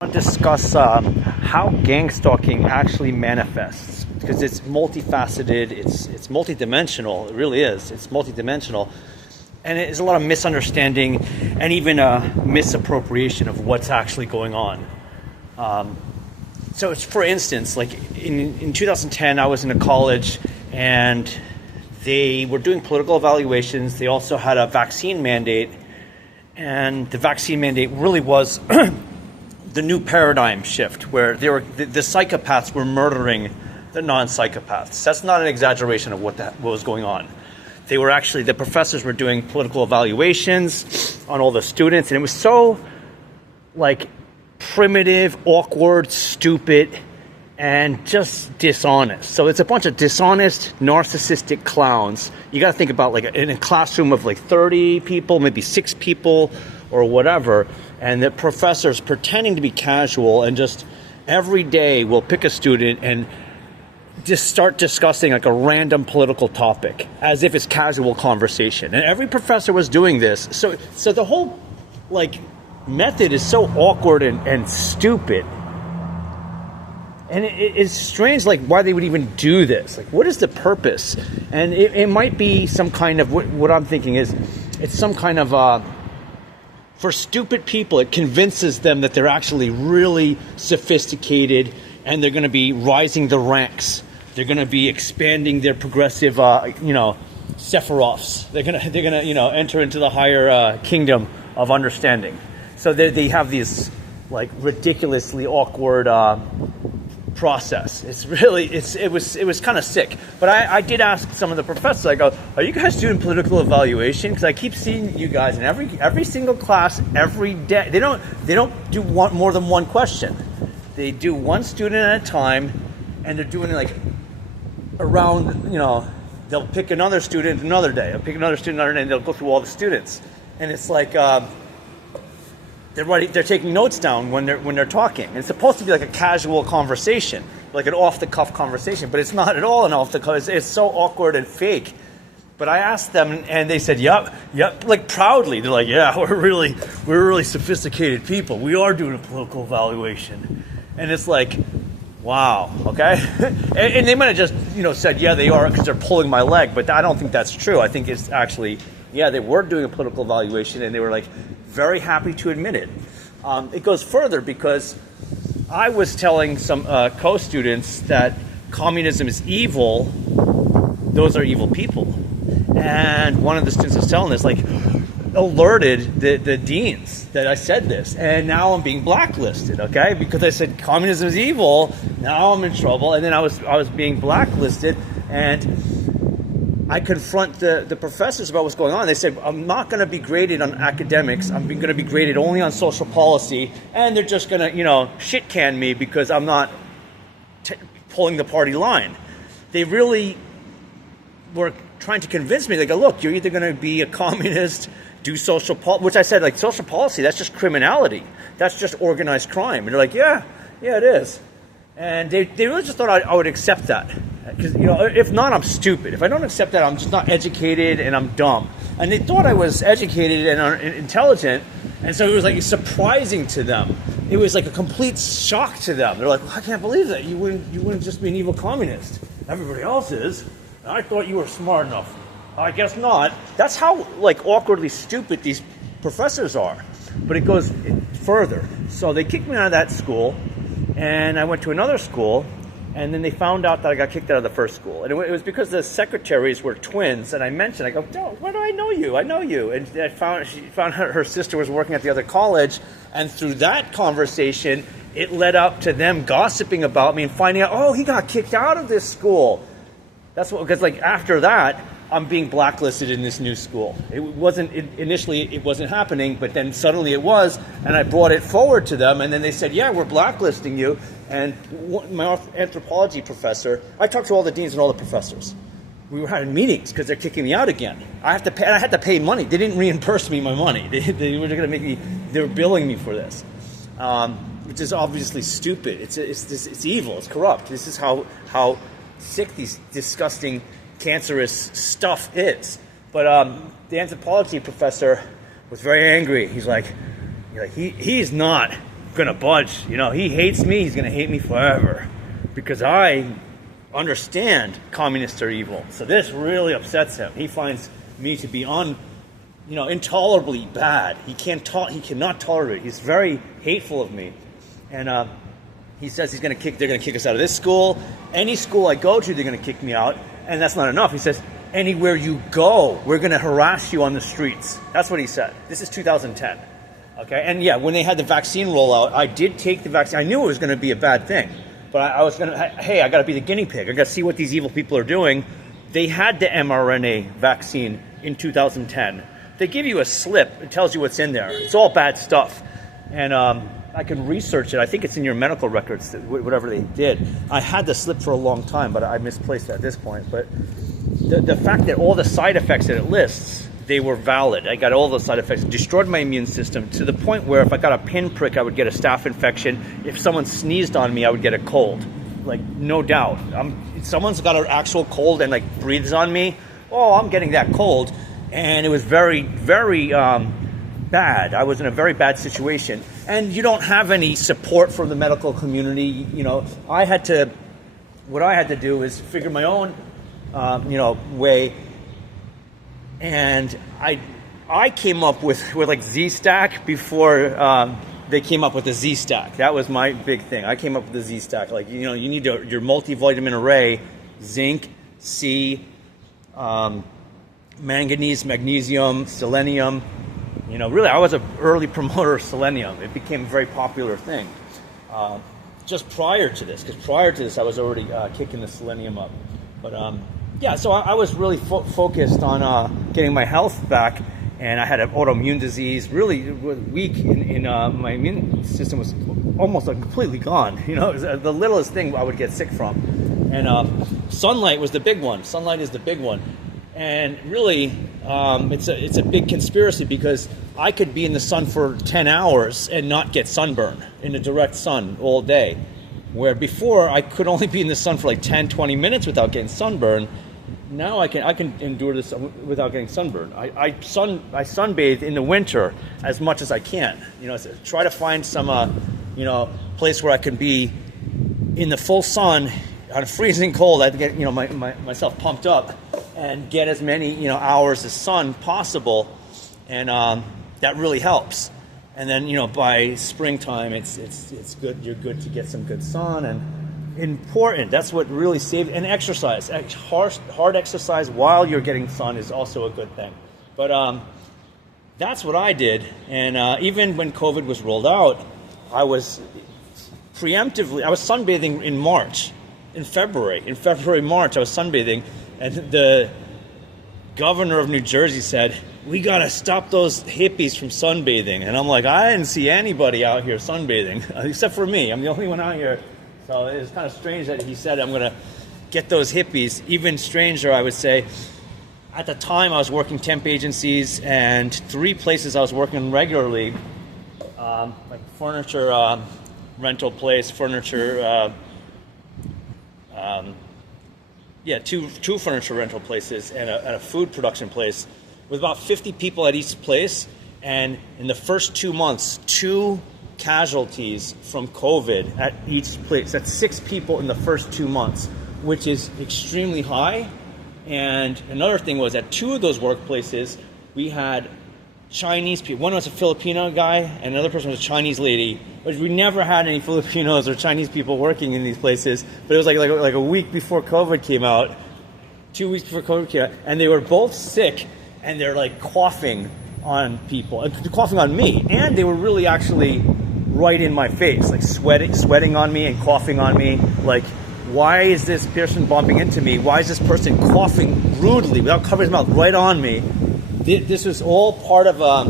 I want to discuss how gangstalking actually manifests, because it's multifaceted, it's multidimensional. It really is. It's multidimensional, and there's a lot of misunderstanding and even a misappropriation of what's actually going on. So, it's, for instance, like in 2010, I was in a college, and they were doing political evaluations. They also had a vaccine mandate, and the vaccine mandate really was the new paradigm shift, where the psychopaths were murdering the non-psychopaths. That's not an exaggeration of what was going on. They were actually, the professors were doing political evaluations on all the students, and it was so like primitive, awkward, stupid, and just dishonest. So it's a bunch of dishonest, narcissistic clowns. You got to think about, like, in a classroom of like 30 people, maybe 6 people or whatever, and the professors pretending to be casual and just every day will pick a student and just start discussing like a random political topic as if it's casual conversation. And every professor was doing this. So the whole like method is so awkward and stupid. And it's strange, like, why they would even do this. Like, what is the purpose? And it might be some kind of, what I'm thinking is, it's some kind of, for stupid people, it convinces them that they're actually really sophisticated and they're going to be rising the ranks. They're going to be expanding their progressive, Sephiroths. They're going to, enter into the higher kingdom of understanding. So they have these, like, ridiculously awkward process. It was kind of sick. But I did ask some of the professors, I go, are you guys doing political evaluation? Because I keep seeing you guys in every single class, every day. They don't do more than one question. They do one student at a time, and they're doing it like around, they'll pick another student another day. They'll pick another student another day, and they'll go through all the students. And it's like, they're taking notes down when they're talking. It's supposed to be like a casual conversation, like an off-the-cuff conversation, but it's not at all an off-the-cuff. It's so awkward and fake. But I asked them, and they said, yep, like proudly. They're like, yeah, we're really sophisticated people. We are doing a political evaluation. And it's like, wow, okay? and they might have just, said, yeah, they are, because they're pulling my leg, but I don't think that's true. I think it's actually, yeah, they were doing a political evaluation, and they were like very happy to admit it. It goes further, because I was telling some co-students that communism is evil. Those are evil people. And one of the students was telling us, like, alerted the deans that I said this, and now I'm being blacklisted, okay? Because I said communism is evil, now I'm in trouble, and then I was being blacklisted, and I confront the professors about what's going on. They said, I'm not going to be graded on academics, I'm going to be graded only on social policy, and they're just going to, shit can me because I'm not pulling the party line. They really were trying to convince me. They go, look, you're either going to be a communist, do social policy, which I said, like, social policy, that's just criminality. That's just organized crime. And they're like, yeah, it is. And they really just thought I would accept that. Because, if not, I'm stupid. If I don't accept that, I'm just not educated and I'm dumb. And they thought I was educated and intelligent. And so it was like surprising to them. It was like a complete shock to them. They're like, well, I can't believe that. You wouldn't just be an evil communist. Everybody else is. I thought you were smart enough. I guess not. That's how, like, awkwardly stupid these professors are. But it goes further. So they kicked me out of that school, and I went to another school, and then they found out that I got kicked out of the first school. And it was because the secretaries were twins, and I mentioned, I go, where do I know you? I know you. And she found out her sister was working at the other college, and through that conversation, it led up to them gossiping about me and finding out, oh, he got kicked out of this school. That's what, because, like, after that, I'm being blacklisted in this new school. Initially it wasn't happening, but then suddenly it was, and I brought it forward to them, and then they said, yeah, we're blacklisting you. And my anthropology professor, I talked to all the deans and all the professors. We were having meetings because they're kicking me out again. I had to pay money. They didn't reimburse me my money. They were going to make me, they were billing me for this, which is obviously stupid. It's evil, it's corrupt. This is how sick these disgusting, cancerous stuff is. But the anthropology professor was very angry. He's like, he's not gonna budge. He hates me. He's gonna hate me forever because I understand communists are evil. So this really upsets him. He finds me to be intolerably bad. He cannot tolerate it. He's very hateful of me, and he says they're gonna kick us out of this school. Any school I go to, they're gonna kick me out, and that's not enough. He says, anywhere you go, we're gonna harass you on the streets. That's what he said. This is 2010. Okay, and yeah, when they had the vaccine rollout, I did take the vaccine. I knew it was going to be a bad thing, but I was going to, hey, I got to be the guinea pig. I got to see what these evil people are doing. They had the mRNA vaccine in 2010. They give you a slip. It tells you what's in there. It's all bad stuff. And I can research it. I think it's in your medical records, whatever they did. I had the slip for a long time, but I misplaced it at this point. But the fact that all the side effects that it lists, they were valid. I got all those side effects. It destroyed my immune system to the point where if I got a pinprick, I would get a staph infection. If someone sneezed on me, I would get a cold. Like, no doubt. Someone's got an actual cold and breathes on me. Oh, I'm getting that cold. And it was very, very bad. I was in a very bad situation. And you don't have any support from the medical community. What I had to do is figure my own, way. And I came up with Z-Stack before they came up with the Z-Stack. That was my big thing. I came up with the Z-Stack. You need your multivitamin array, zinc, C, manganese, magnesium, selenium. Really, I was an early promoter of selenium. It became a very popular thing just prior to this, because prior to this, I was already kicking the selenium up. But yeah, so I was really focused on getting my health back, and I had an autoimmune disease, really weak in my immune system was almost completely gone. It was the littlest thing I would get sick from. And sunlight was the big one. Sunlight is the big one. And really, it's a big conspiracy because I could be in the sun for 10 hours and not get sunburn in the direct sun all day. Where before I could only be in the sun for 10, 20 minutes without getting sunburn. Now I can endure this without getting sunburned. I sunbathe in the winter as much as I can. Try to find some place where I can be in the full sun on a freezing cold. I have to get myself pumped up and get as many hours of sun possible, and that really helps. And then by springtime it's good. You're good to get some good sun, and important. That's what really saved. And exercise, hard exercise while you're getting sun is also a good thing. But that's what I did. And even when COVID was rolled out, I was sunbathing in March, in February, March. I was sunbathing, and the governor of New Jersey said, "We got to stop those hippies from sunbathing." And I'm like, I didn't see anybody out here sunbathing except for me. I'm the only one out here. So it was kind of strange that he said, I'm going to get those hippies. Even stranger, I would say. At the time, I was working temp agencies, and 3 places I was working regularly, like furniture rental place, two furniture rental places, and a food production place, with about 50 people at each place. And in the first 2 months, 2 casualties from COVID at each place. That's 6 people in the first 2 months, which is extremely high. And another thing was at 2 of those workplaces, we had Chinese people. One was a Filipino guy, and another person was a Chinese lady. But we never had any Filipinos or Chinese people working in these places. But it was like a week before COVID came out, 2 weeks before COVID came out, and they were both sick, and they're coughing on people, coughing on me, and they were really actually right in my face, sweating on me and coughing on me. Why is this person bumping into me? Why is this person coughing rudely without covering his mouth right on me? This was all part of a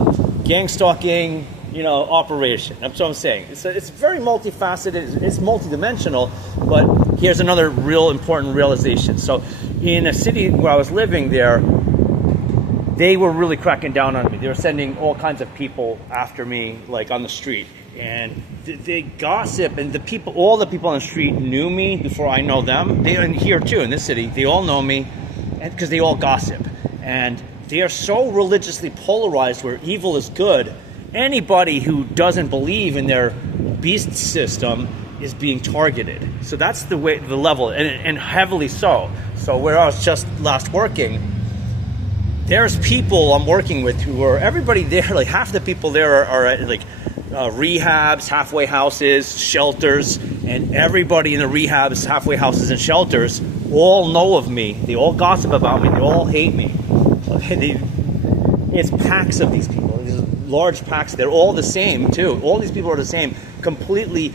gangstalking, operation. That's what I'm saying. It's very multifaceted. It's multidimensional. But here's another real important realization. So, in a city where I was living there, they were really cracking down on me. They were sending all kinds of people after me, on the street. And they gossip, and all the people on the street knew me before I know them. And here too, in this city, they all know me, because they all gossip. And they are so religiously polarized, where evil is good. Anybody who doesn't believe in their beast system is being targeted. So that's the level, and heavily so. So where I was just last working, there's people I'm working with who are, everybody there, like half the people there are at like rehabs, halfway houses, shelters, and everybody in the rehabs, halfway houses, and shelters all know of me. They all gossip about me. They all hate me. It's packs of these people. These large packs. They're all the same too. All these people are the same. Completely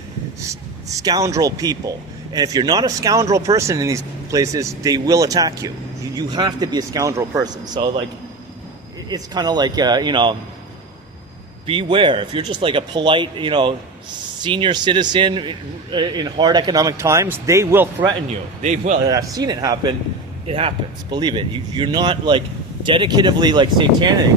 scoundrel people. And if you're not a scoundrel person in these places, they will attack you. You have to be a scoundrel person. So like, it's kind of like beware. If you're just like a polite, senior citizen in hard economic times, they will threaten you. They will. And I've seen it happen. It happens. Believe it. You're not like dedicatively like satanic.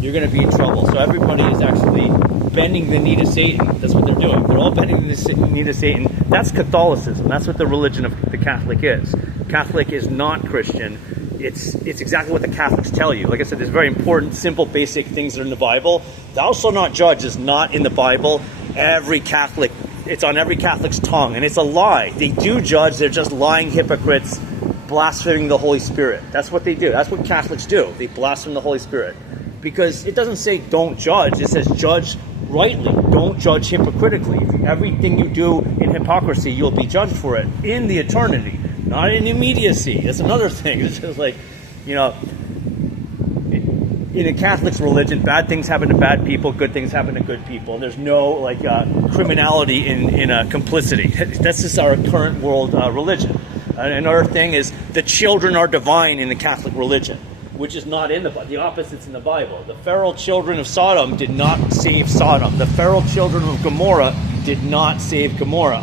You're going to be in trouble. So everybody is actually bending the knee to Satan. That's what they're doing. They're all bending the knee to Satan. That's Catholicism. That's what the religion of the Catholic is. Catholic is not Christian. It's exactly what the Catholics tell you. Like I said, there's very important, simple, basic things that are in the Bible. Thou shalt not judge is not in the Bible. It's on every Catholic's tongue, and it's a lie. They do judge. They're just lying hypocrites, blaspheming the Holy Spirit. That's what they do. That's what Catholics do. They blaspheme the Holy Spirit. Because it doesn't say don't judge. It says judge rightly. Don't judge hypocritically. Everything you do in hypocrisy, you'll be judged for it in the eternity, not in immediacy. That's another thing. It's just like, in a Catholic's religion, bad things happen to bad people, good things happen to good people. There's no criminality in complicity. That's just our current world religion. Another thing is the children are divine in the Catholic religion, which is not in the Bible. The opposite's in the Bible. The feral children of Sodom did not save Sodom. The feral children of Gomorrah did not save Gomorrah.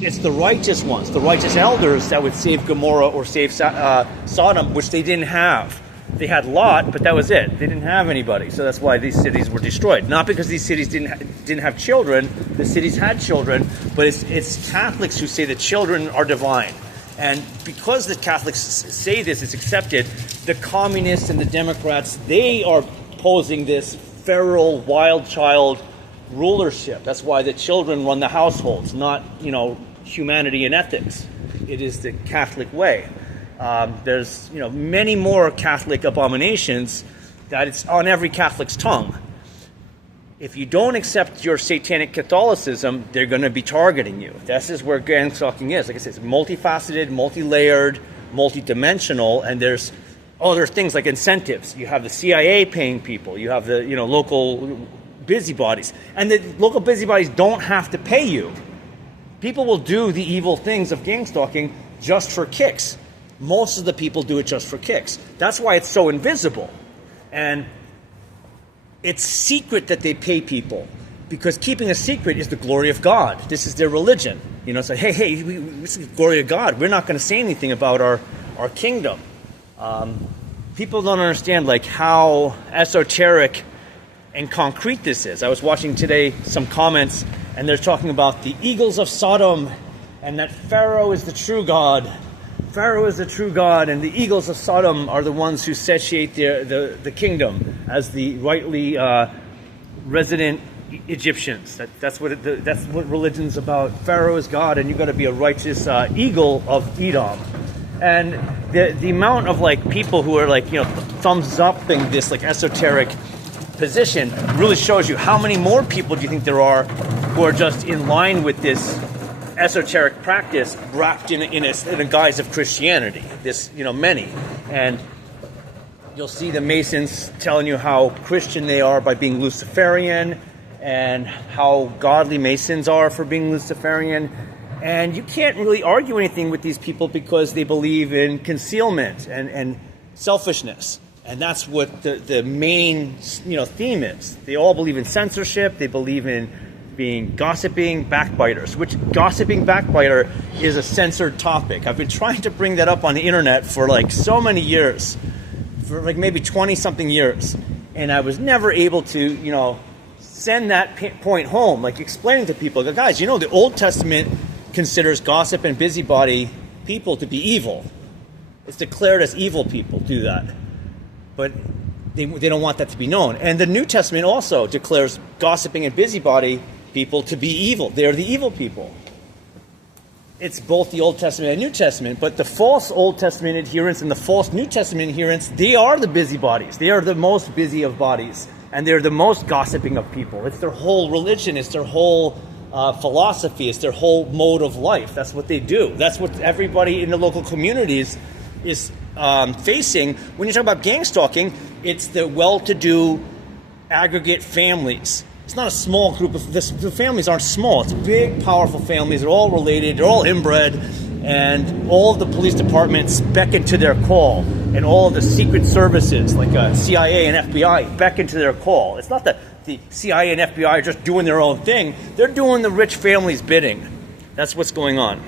It's the righteous ones, the righteous elders, that would save Gomorrah or save Sodom, which they didn't have. They had Lot, but that was it. They didn't have anybody. So that's why these cities were destroyed. Not because these cities didn't have children. The cities had children, but it's Catholics who say the children are divine. And because the Catholics say this, it's accepted. The communists and the Democrats, they are posing this feral, wild child rulership. That's why the children run the households, not, humanity and ethics. It is the Catholic way. There's, many more Catholic abominations that it's on every Catholic's tongue. If you don't accept your satanic Catholicism, they're going to be targeting you. This is where gangstalking is. Like I said, it's multifaceted, multi-layered, multi-dimensional, and there's other things like incentives. You have the CIA paying people. You have the local busybodies. And the local busybodies don't have to pay you. People will do the evil things of gangstalking just for kicks. Most of the people do it just for kicks. That's why it's so invisible. And it's secret that they pay people, because keeping a secret is the glory of God. This is their religion. It's like, hey, this is the glory of God. We're not going to say anything about our kingdom. People don't understand how esoteric and concrete this is. I was watching today some comments, and they're talking about the eagles of Sodom, and that Pharaoh is the true God. Pharaoh is the true God, and the eagles of Sodom are the ones who satiate the kingdom as the rightly resident Egyptians. That's what religion's about. Pharaoh is God, and you've got to be a righteous eagle of Edom. And the amount of people who are thumbs upping this esoteric position really shows you how many more people do you think there are who are just in line with this esoteric practice wrapped in a guise of Christianity. Many. And you'll see the Masons telling you how Christian they are by being Luciferian, and how godly Masons are for being Luciferian. And you can't really argue anything with these people because they believe in concealment and selfishness. And that's what the main theme is. They all believe in censorship. They believe in being gossiping backbiters, which gossiping backbiter is a censored topic. I've been trying to bring that up on the internet for so many years, for maybe 20-something years, and I was never able to, send that point home, explaining to people, guys, the Old Testament considers gossip and busybody people to be evil. It's declared as evil people do that, but they don't want that to be known. And the New Testament also declares gossiping and busybody people to be evil. They're the evil people. It's both the Old Testament and New Testament, but the false Old Testament adherents and the false New Testament adherents, they are the busybodies. They are the most busy of bodies, and they're the most gossiping of people. It's their whole religion. It's their whole philosophy. It's their whole mode of life. That's what they do. That's what everybody in the local communities is facing. When you talk about gang stalking, it's the well-to-do aggregate families. It's not a small group of the families aren't small. It's big, powerful families. They're all related. They're all inbred, and all of the police departments beckon to their call, and all of the secret services like CIA and FBI beckon to their call. It's not that the CIA and FBI are just doing their own thing. They're doing the rich families' bidding. That's what's going on.